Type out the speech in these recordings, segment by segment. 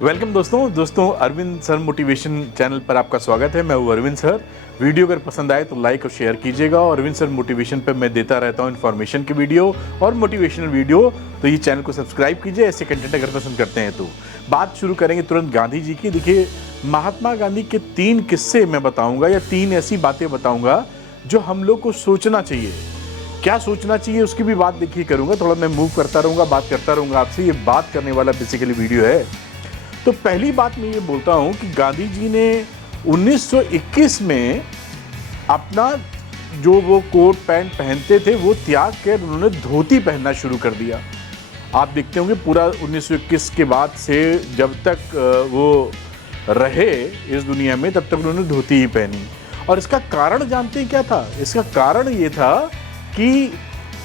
Welcome दोस्तों Arvind sir motivation channel पर आपका स्वागत है। मैं हूँ अरविंद सर। वीडियो अगर पसंद आए तो लाइक और शेयर कीजिएगा। और अरविंद सर मोटिवेशन पे मैं देता रहता हूँ इन्फॉर्मेशन की वीडियो और मोटिवेशनल वीडियो, तो ये चैनल को सब्सक्राइब कीजिए। ऐसे कंटेंट अगर पसंद करते हैं तो बात शुरू करेंगे तुरंत गांधी जी की। देखिए, महात्मा गांधी के 3 किस्से मैं बताऊँगा या 3 ऐसी बातें बताऊँगा जो हम लोग को सोचना चाहिए। क्या सोचना चाहिए उसकी भी बात देखिए करूँगा। थोड़ा मैं मूव करता रहूँगा, बात करता रहूँगा आपसे। ये बात करने वाला बेसिकली वीडियो है। तो पहली बात मैं ये बोलता हूं कि गांधी जी ने 1921 में अपना जो वो कोट पैंट पहनते थे वो त्याग कर उन्होंने धोती पहनना शुरू कर दिया। आप देखते होंगे पूरा 1921 के बाद से जब तक वो रहे इस दुनिया में तब तक उन्होंने धोती ही पहनी। और इसका कारण जानते हैं क्या था? इसका कारण ये था कि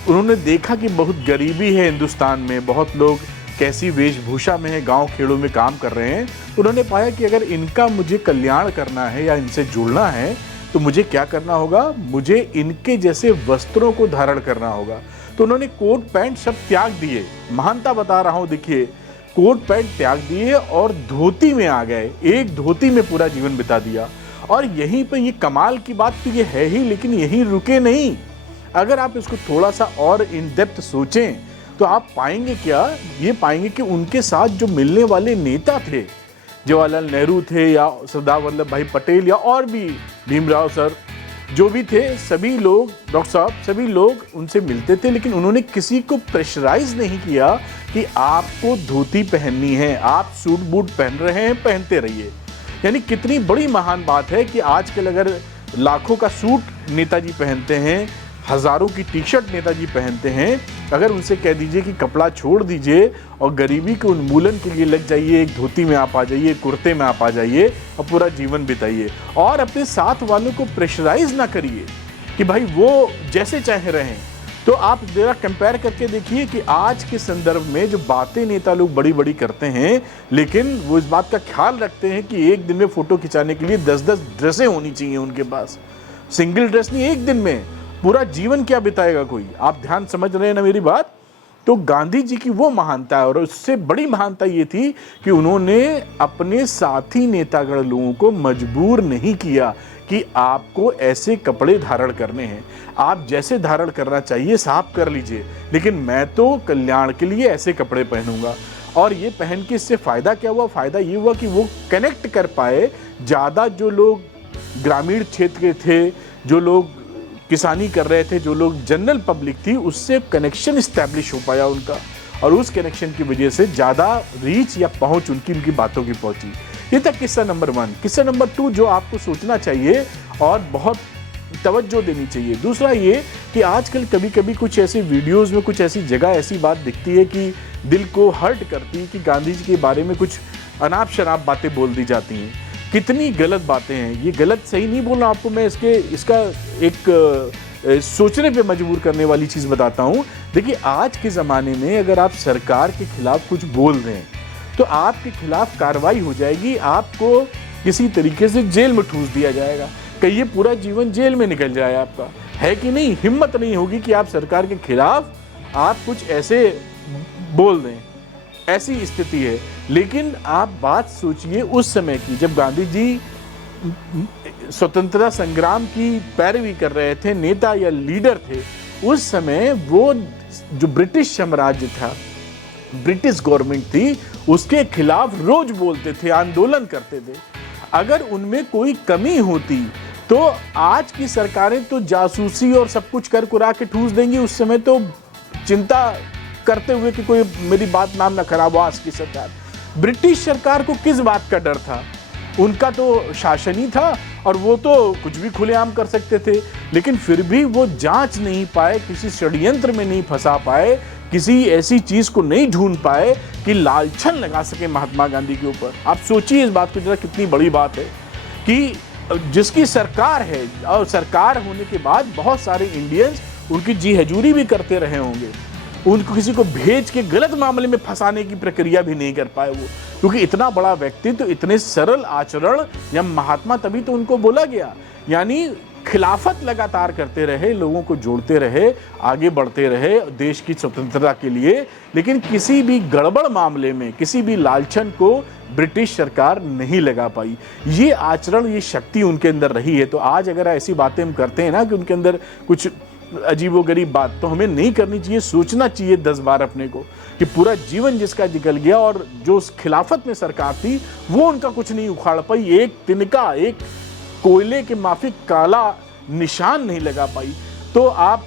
उन्होंने देखा कि बहुत गरीबी है हिंदुस्तान में, बहुत लोग कैसी वेशभूषा में है, गांव खेड़ों में काम कर रहे हैं। उन्होंने पाया कि अगर इनका मुझे कल्याण करना है या इनसे जुड़ना है तो मुझे क्या करना होगा, मुझे इनके जैसे वस्त्रों को धारण करना होगा। तो उन्होंने कोट पैंट सब त्याग दिए। महानता बता रहा हूं, देखिए, कोट पैंट त्याग दिए और धोती में आ गए। एक धोती में पूरा जीवन बिता दिया। और यहीं पर ये कमाल की बात तो ये है ही, लेकिन यहीं रुके नहीं। अगर आप इसको थोड़ा सा और इन डेप्थ सोचें तो आप पाएंगे क्या, ये पाएंगे कि उनके साथ जो मिलने वाले नेता थे, जवाहरलाल नेहरू थे या सरदार वल्लभ भाई पटेल या और भी भीमराव सर, जो भी थे, सभी लोग, डॉक्टर साहब, सभी लोग उनसे मिलते थे। लेकिन उन्होंने किसी को प्रेशराइज नहीं किया कि आपको धोती पहननी है, आप सूट बूट पहन रहे हैं, पहनते रहिए। यानी कितनी बड़ी महान बात है कि आजकल अगर लाखों का सूट नेताजी पहनते हैं, हजारों की टी शर्ट नेताजी पहनते हैं, अगर उनसे कह दीजिए कि कपड़ा छोड़ दीजिए और गरीबी के उन्मूलन के लिए लग जाइए, एक धोती में आप आ जाइए, कुर्ते में आप आ जाइए और पूरा जीवन बिताइए। और अपने साथ वालों को प्रेशराइज ना करिए कि भाई वो जैसे चाहे रहें। तो आप जरा कंपेयर करके देखिए कि आज के संदर्भ में जो बातें नेता लोग बड़ी बड़ी करते हैं, लेकिन वो इस बात का ख्याल रखते हैं कि एक दिन में फोटो खिंचाने के लिए 10-10 ड्रेसें होनी चाहिए उनके पास। सिंगल ड्रेस नहीं, एक दिन में पूरा जीवन क्या बिताएगा कोई। आप ध्यान समझ रहे हैं ना मेरी बात? तो गांधी जी की वो महानता है। और उससे बड़ी महानता ये थी कि उन्होंने अपने साथी नेतागण लोगों को मजबूर नहीं किया कि आपको ऐसे कपड़े धारण करने हैं, आप जैसे धारण करना चाहिए साफ कर लीजिए, लेकिन मैं तो कल्याण के लिए ऐसे कपड़े पहनूंगा। और ये पहन के इससे फायदा क्या हुआ? फायदा ये हुआ कि वो कनेक्ट कर पाए ज़्यादा, जो लोग ग्रामीण क्षेत्र के थे, जो लोग किसानी कर रहे थे, जो लोग जनरल पब्लिक थी, उससे कनेक्शन इस्टेब्लिश हो पाया उनका। और उस कनेक्शन की वजह से ज़्यादा रीच या पहुंच उनकी बातों की पहुंची। ये था किस्सा नंबर 1। किस्सा नंबर 2 जो आपको सोचना चाहिए और बहुत तवज्जो देनी चाहिए। दूसरा ये कि आजकल कभी कभी कुछ ऐसी वीडियोज़ में, कुछ ऐसी जगह ऐसी बात दिखती है कि दिल को हर्ट करती है कि गांधी जी के बारे में कुछ अनाप शनाप बातें बोल दी जाती हैं। कितनी गलत बातें हैं ये। गलत सही नहीं बोल रहा आपको मैं, इसका एक सोचने पे मजबूर करने वाली चीज़ बताता हूँ। देखिए, आज के ज़माने में अगर आप सरकार के खिलाफ कुछ बोल दें तो आपके खिलाफ कार्रवाई हो जाएगी, आपको किसी तरीके से जेल में ठूस दिया जाएगा। कहिए पूरा जीवन जेल में निकल जाए आपका, है कि नहीं? हिम्मत नहीं होगी कि आप सरकार के खिलाफ आप कुछ ऐसे बोल दें। ऐसी स्थिति है। लेकिन आप बात सोचिए उस समय की, जब गांधी जी स्वतंत्रता संग्राम की पैरवी कर रहे थे, नेता या लीडर थे। उस समय वो जो ब्रिटिश साम्राज्य था, ब्रिटिश गवर्नमेंट थी, उसके खिलाफ रोज बोलते थे, आंदोलन करते थे। अगर उनमें कोई कमी होती तो आज की सरकारें तो जासूसी और सब कुछ कर कुरा के ठूस देंगी। उस समय तो चिंता करते हुए कि कोई मेरी बात नाम ना खराब हो। आज की सरकार, ब्रिटिश सरकार को किस बात का डर था? उनका तो शासन ही था और वो तो कुछ भी खुलेआम कर सकते थे। लेकिन फिर भी वो जांच नहीं पाए, किसी षड्यंत्र में नहीं फंसा पाए, किसी ऐसी चीज को नहीं ढूंढ पाए कि लालछन लगा सके महात्मा गांधी के ऊपर। आप सोचिए इस बात को जरा, कितनी बड़ी बात है कि जिसकी सरकार है और सरकार होने के बाद बहुत सारे इंडियंस उनकी जी हजूरी भी करते रहे होंगे, उनको किसी को भेज के गलत मामले में फंसाने की प्रक्रिया भी नहीं कर पाए वो, क्योंकि इतना बड़ा व्यक्ति तो इतने सरल आचरण या महात्मा, तभी तो उनको बोला गया। यानी खिलाफत लगातार करते रहे, लोगों को जोड़ते रहे, आगे बढ़ते रहे देश की स्वतंत्रता के लिए, लेकिन किसी भी गड़बड़ मामले में किसी भी लालचन को ब्रिटिश सरकार नहीं लगा पाई। ये आचरण, ये शक्ति उनके अंदर रही है। तो आज अगर ऐसी बातें हम करते हैं ना कि उनके अंदर कुछ अजीबोगरीब बात, तो हमें नहीं करनी चाहिए, सोचना चाहिए 10 बार अपने को कि पूरा जीवन जिसका निकल गया और जो उस खिलाफत में सरकार थी वो उनका कुछ नहीं उखाड़ पाई, एक तिनका, एक कोयले के माफिक काला निशान नहीं लगा पाई। तो आप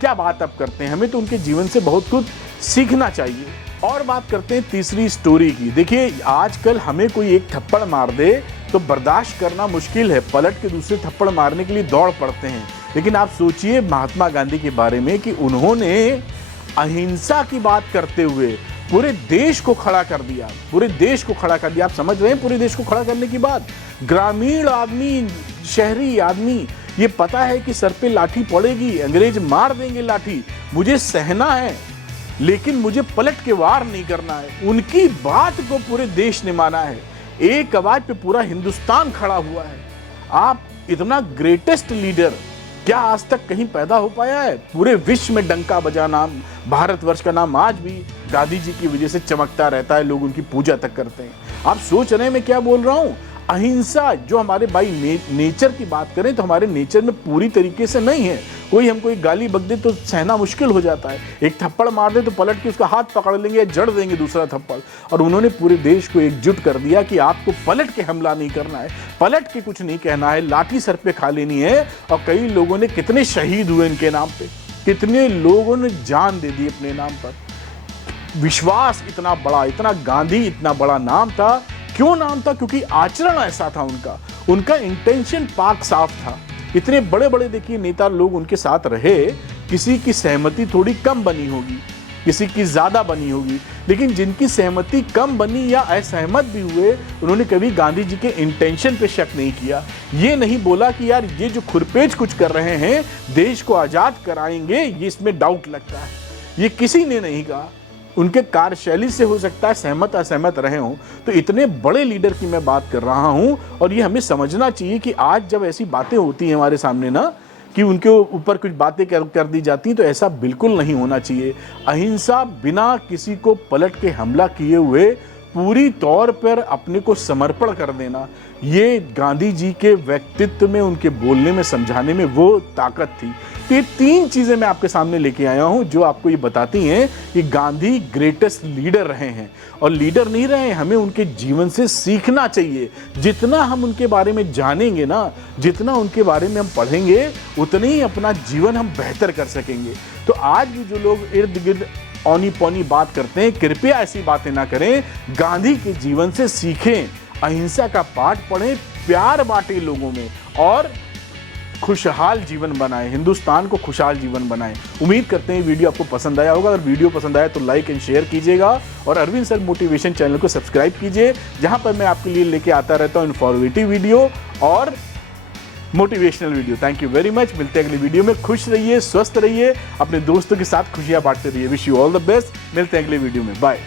क्या बात अब करते हैं, हमें तो उनके जीवन से बहुत कुछ सीखना चाहिए। और बात करते हैं तीसरी स्टोरी की। देखिए, आजकल हमें कोई एक थप्पड़ मार दे तो बर्दाश्त करना मुश्किल है, पलट के दूसरे थप्पड़ मारने के लिए दौड़ पड़ते हैं। लेकिन आप सोचिए महात्मा गांधी के बारे में कि उन्होंने अहिंसा की बात करते हुए पूरे देश को खड़ा कर दिया, पूरे देश को खड़ा कर दिया। आप समझ रहे हैं, पूरे देश को खड़ा करने की बात। ग्रामीण आदमी, शहरी आदमी, ये पता है कि सर पे लाठी पड़ेगी, अंग्रेज मार देंगे लाठी, मुझे सहना है लेकिन मुझे पलट के वार नहीं करना है। उनकी बात को पूरे देश ने माना है, एक आवाज पे पूरा हिंदुस्तान खड़ा हुआ है। आप इतना ग्रेटेस्ट लीडर क्या आज तक कहीं पैदा हो पाया है? पूरे विश्व में डंका बजा नाम, भारतवर्ष का नाम आज भी गांधी जी की वजह से चमकता रहता है, लोग उनकी पूजा तक करते हैं। आप सोच रहे हैं मैं क्या बोल रहा हूं? अहिंसा जो हमारे भाई नेचर की बात करें तो हमारे नेचर में पूरी तरीके से नहीं है। कोई हमको एक गाली बक दे तो सहना मुश्किल हो जाता है, एक थप्पड़ मार दे तो पलट के उसका हाथ पकड़ लेंगे या जड़ देंगे दूसरा थप्पड़। और उन्होंने पूरे देश को एकजुट कर दिया कि आपको पलट के हमला नहीं करना है, पलट के कुछ नहीं कहना है, लाठी सर पे खा लेनी है। और कई लोगों ने, कितने शहीद हुए इनके नाम पे, कितने लोगों ने जान दे दी अपने नाम पर। विश्वास इतना बड़ा, इतना गांधी इतना बड़ा नाम था। क्यों नाम था? क्योंकि आचरण ऐसा था उनका इंटेंशन पाक साफ था। इतने बड़े बड़े देखिए नेता लोग उनके साथ रहे, किसी की सहमति थोड़ी कम बनी होगी, किसी की ज्यादा बनी होगी, लेकिन जिनकी सहमति कम बनी या असहमत भी हुए, उन्होंने कभी गांधी जी के इंटेंशन पे शक नहीं किया। ये नहीं बोला कि यार ये जो खुरपेच कुछ कर रहे हैं, देश को आजाद कराएंगे, ये इसमें डाउट लगता है, ये किसी ने नहीं कहा। उनके कार्यशैली से हो सकता है सहमत असहमत रहे हों। तो इतने बड़े लीडर की मैं बात कर रहा हूं, और ये हमें समझना चाहिए कि आज जब ऐसी बातें होती हैं हमारे सामने ना, कि उनके ऊपर कुछ बातें कर दी जाती, तो ऐसा बिल्कुल नहीं होना चाहिए। अहिंसा, बिना किसी को पलट के हमला किए हुए पूरी तौर पर अपने को समर्पण कर देना, ये गांधी जी के व्यक्तित्व में, उनके बोलने में, समझाने में वो ताकत थी। तो ये 3 चीजें मैं आपके सामने लेके आया हूं जो आपको ये बताती हैं कि गांधी ग्रेटेस्ट लीडर रहे हैं। और लीडर नहीं रहे, हमें उनके जीवन से सीखना चाहिए। जितना हम उनके बारे में जानेंगे ना, जितना उनके बारे में हम पढ़ेंगे, उतनी ही अपना जीवन हम बेहतर कर सकेंगे। तो आज भी जो लोग इर्द गिर्द औनी पौनी बात करते हैं, कृपया ऐसी बातें ना करें। गांधी के जीवन से सीखें, अहिंसा का पाठ पढ़ें, प्यार बांटें लोगों में, और खुशहाल जीवन बनाएं, हिंदुस्तान को खुशहाल जीवन बनाएं। उम्मीद करते हैं वीडियो आपको पसंद आया होगा। अगर वीडियो पसंद आया तो लाइक एंड शेयर कीजिएगा, और अरविंद सर मोटिवेशन चैनल को सब्सक्राइब कीजिए, जहां पर मैं आपके लिए लेके आता रहता हूं इन्फॉर्मेटिव वीडियो और motivational video. Thank you very much. मिलते हैं अगली वीडियो में। खुश रहिए, स्वस्थ रहिए, अपने दोस्तों के साथ खुशियां बांटते रहिए। Wish you all the best. मिलते हैं अगले वीडियो में। बाय।